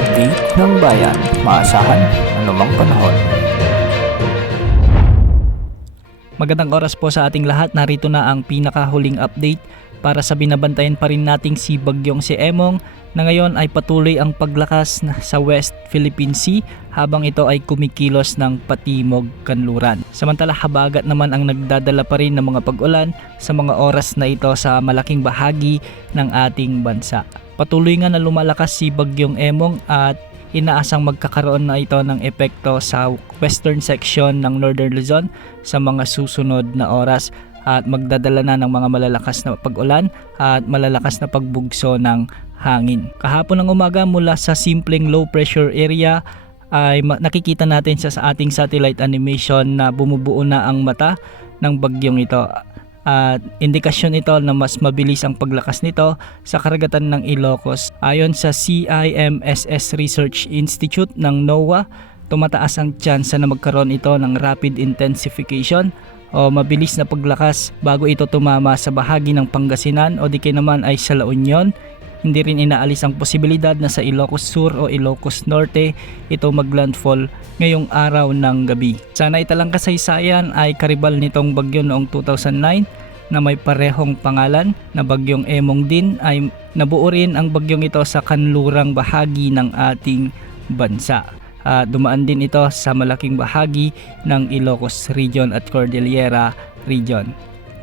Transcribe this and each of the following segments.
update ng bayan, maasahan anumang panahon. Magandang oras po sa ating lahat. Narito na ang pinakahuling update para sa binabantayan pa rin nating si Bagyong si Emong na ngayon ay patuloy ang paglakas sa West Philippine Sea habang ito ay kumikilos ng patimog kanluran. Samantala habagat naman ang nagdadala pa rin ng mga pag-ulan sa mga oras na ito sa malaking bahagi ng ating bansa. Patuloy nga na lumalakas si Bagyong Emong at inaasang magkakaroon na ito ng epekto sa western section ng Northern Luzon sa mga susunod na oras at magdadala na ng mga malalakas na pag-ulan at malalakas na pagbugso ng hangin. Kahapon ng umaga mula sa simpleng low pressure area ay nakikita natin sa ating satellite animation na bumubuo na ang mata ng bagyong ito. At indikasyon ito na mas mabilis ang paglakas nito sa karagatan ng Ilocos. Ayon sa CIMSS Research Institute ng NOAA, tumataas ang tsansa na magkaroon ito ng rapid intensification o mabilis na paglakas bago ito tumama sa bahagi ng Pangasinan o di kaya naman ay sa La Union. Hindi rin inaalis ang posibilidad na sa Ilocos Sur o Ilocos Norte ito maglandfall ngayong araw ng gabi. Sana italang kasaysayan ay karibal nitong bagyo noong 2009 na may parehong pangalan na Bagyong Emong din ay nabuo rin ang bagyong ito sa kanlurang bahagi ng ating bansa. Dumaan din ito sa malaking bahagi ng Ilocos Region at Cordillera Region.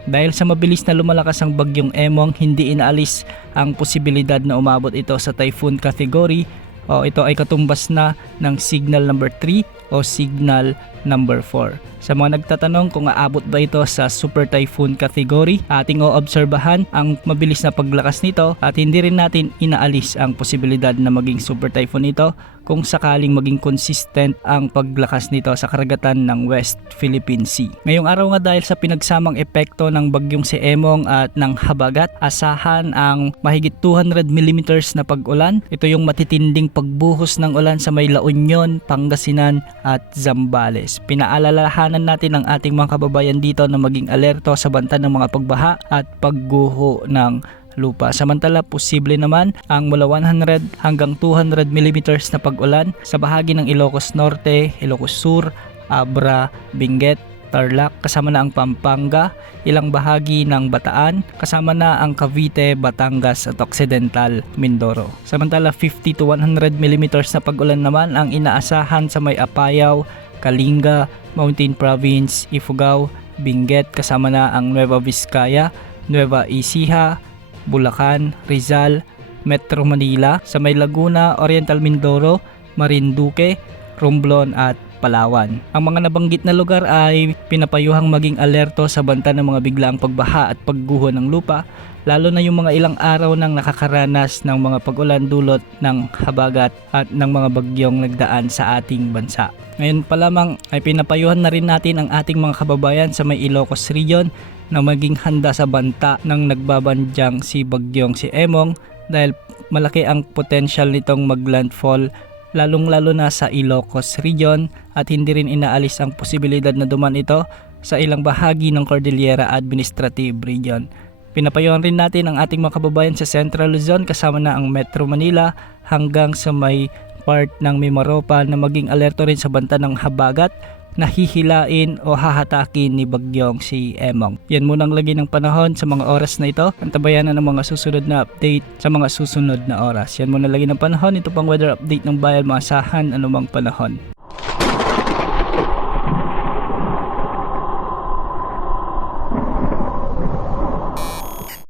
Dahil sa mabilis na lumalakas ang Bagyong Emong, hindi inaalis ang posibilidad na umabot ito sa typhoon category o ito ay katumbas na ng signal number 3 o signal number 4. Sa mga nagtatanong kung aabot ba ito sa super typhoon category, ating oobserbahan ang mabilis na paglakas nito at hindi rin natin inaalis ang posibilidad na maging super typhoon ito kung sakaling maging consistent ang paglakas nito sa karagatan ng West Philippine Sea. Ngayong araw nga dahil sa pinagsamang epekto ng bagyong si Emong at ng habagat, asahan ang mahigit 200 mm na pag-ulan. Ito yung matitinding pagbuhos ng ulan sa may La Union, Pangasinan at Zambales. Pinaalalahanan natin ang ating mga kababayan dito na maging alerto sa banta ng mga pagbaha at pagguho ng lupa. Samantala, posible naman ang mula 100 hanggang 200 mm na pag-ulan sa bahagi ng Ilocos Norte, Ilocos Sur, Abra, Benguet, Tarlac, kasama na ang Pampanga, ilang bahagi ng Bataan, kasama na ang Cavite, Batangas at Occidental Mindoro. Samantala, 50 to 100 mm na pag-ulan naman ang inaasahan sa may Apayao, Kalinga, Mountain Province, Ifugao, Benguet, kasama na ang Nueva Vizcaya, Nueva Ecija, Bulacan, Rizal, Metro Manila, sa may Laguna, Oriental Mindoro, Marinduque, Romblon at Palawan. Ang mga nabanggit na lugar ay pinapayuhang maging alerto sa banta ng mga biglaang pagbaha at pagguho ng lupa, lalo na yung mga ilang araw nang nakakaranas ng mga pag-ulan dulot ng habagat at ng mga bagyong nagdaan sa ating bansa. Ngayon pa lamang ay pinapayuhan na rin natin ang ating mga kababayan sa may Ilocos Region na maging handa sa banta ng nagbabandyang si Bagyong si Emong dahil malaki ang potential nitong maglandfall lalong-lalo na sa Ilocos Region at hindi rin inaalis ang posibilidad na duman ito sa ilang bahagi ng Cordillera Administrative Region. Pinapayuhan rin natin ang ating mga kababayan sa Central Luzon kasama na ang Metro Manila hanggang sa may part ng Mimaropa na maging alerto rin sa banta ng habagat na hihilain o hahatakin ni Bagyong si Emong. Yan munang lagi ng panahon sa mga oras na ito. Antabayan na ng mga susunod na update sa mga susunod na oras. Yan muna lagi ng panahon. Ito pang weather update ng bayan, maasahan anumang panahon.